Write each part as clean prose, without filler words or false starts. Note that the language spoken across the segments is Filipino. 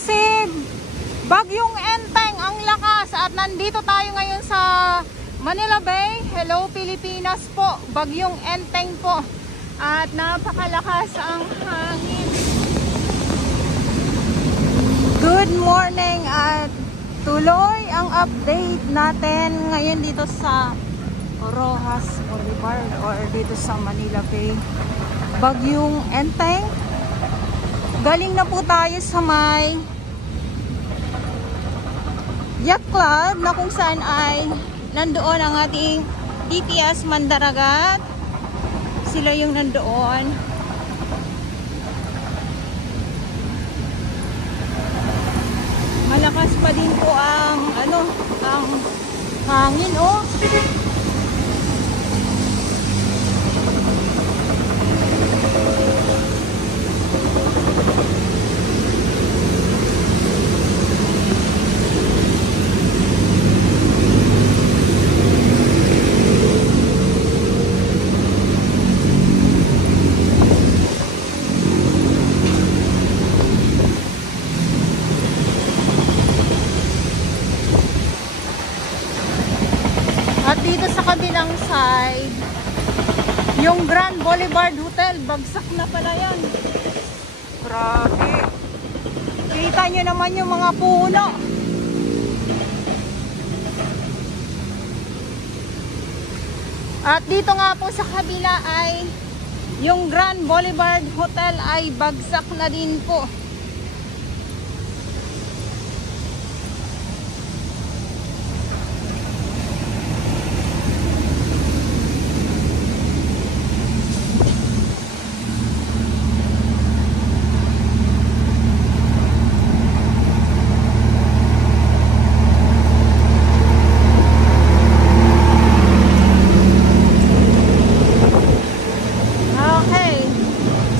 si Bagyong Enteng ang lakas at nandito tayo ngayon sa Manila Bay. Hello Pilipinas po, Bagyong Enteng po at napakalakas ang hangin. Good morning at tuloy ang update natin ngayon dito sa Roxas Boulevard or dito sa Manila Bay. Bagyong Enteng. Galing na po tayo sa may Yacht Club na kung saan ay nandoon ang ating DTS Mandaragat. Sila yung nandoon. Malakas pa din po ang ang hangin oh. At dito sa kabilang side, yung Grand Boulevard Hotel, bagsak na pala yan. Grabe. Kita nyo naman yung mga puno. At dito nga po sa kabila ay yung Grand Boulevard Hotel ay bagsak na din po.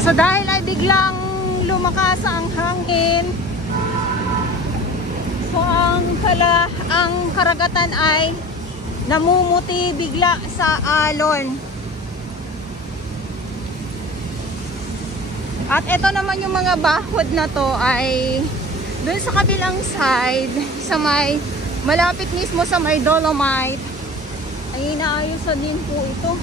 So dahil ay biglang lumakas ang hangin, so ang karagatan ay namumuti bigla sa alon. At ito naman yung mga bahod na to ay dun sa kabilang side, sa may malapit mismo sa may Dolomite, ay inaayusan din po ito.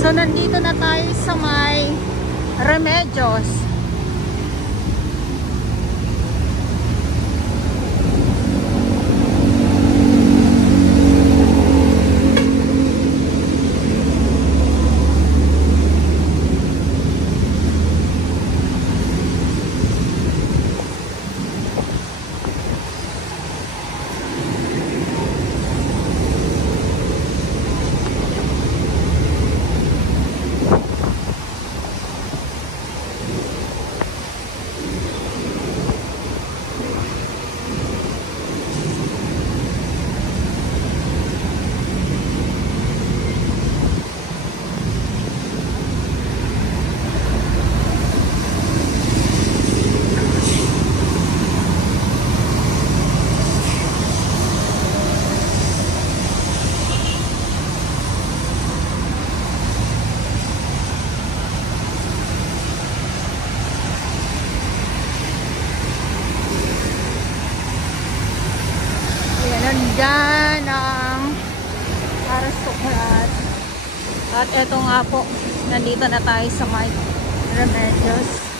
So nandito na tayo sa may Remedios. Nandyan ang Aristocrat. At eto nga po, nandito na tayo sa may Remedios.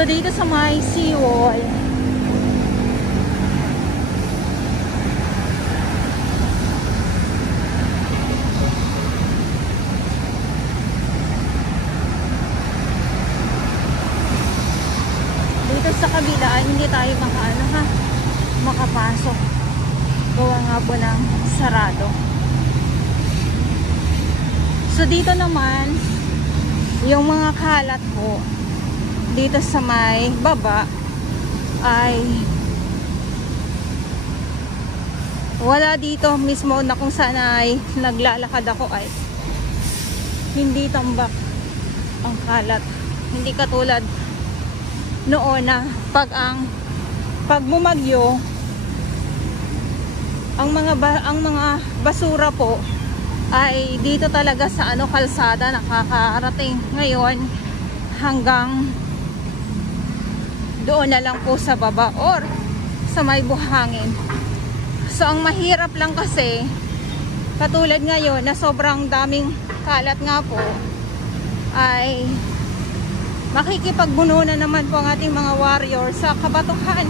So dito sa may seawall, dito sa kabila hindi tayo makapasok. Gawa nga po ng sarado. So dito naman, yung mga kalat po dito sa may baba ay wala dito mismo na kung saan ay naglalakad ako ay hindi tambak ang kalat. Hindi katulad noon na pag bumagyo ang mga basura po ay dito talaga sa kalsada nakakarating. Ngayon hanggang doon na lang po sa baba or sa may buhangin. So ang mahirap lang kasi katulad ngayon na sobrang daming kalat nga po ay makikipagbuno na naman po ang ating mga warrior sa kabatuhan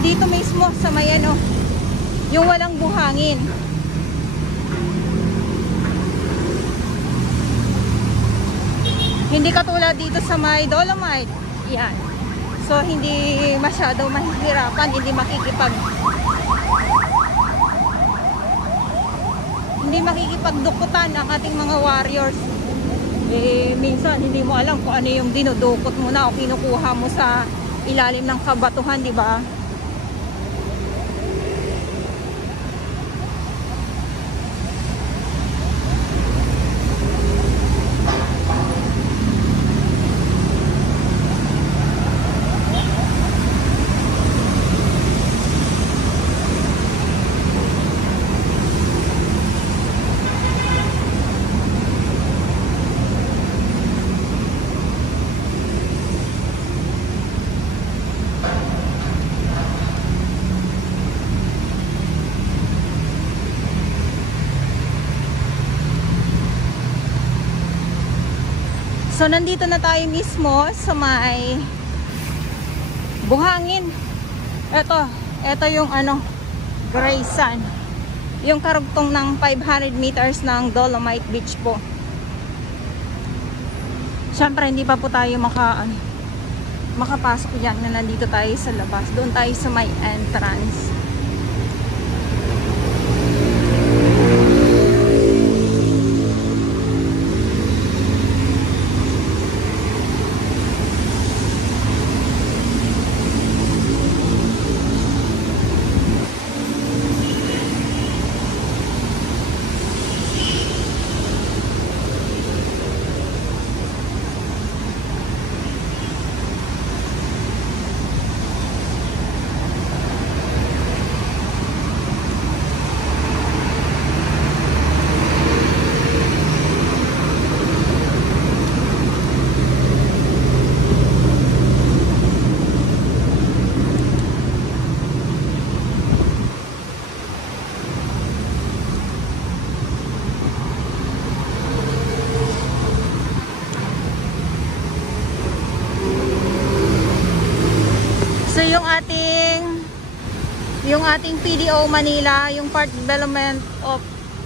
dito mismo sa may yung walang buhangin. Hindi katulad dito sa may Dolomite. Yan. So hindi masyado mahihirapan, hindi makikipagdukutan ang ating mga warriors. Minsan hindi mo alam kung ano yung dinudukot mo na o kinukuha mo sa ilalim ng kabatuhan, di ba? So nandito na tayo mismo sa may buhangin. Ito yung Gray Sand. Yung karugtong ng 500 meters ng Dolomite Beach po. Siyempre hindi pa po tayo makapasok diyan na nandito tayo sa labas. Doon tayo sa may entrance. So yung ating PDO Manila, yung Park Development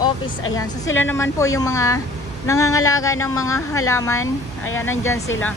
Office, ayan. So sila naman po yung mga nangangalaga ng mga halaman. Ayan, nandyan sila.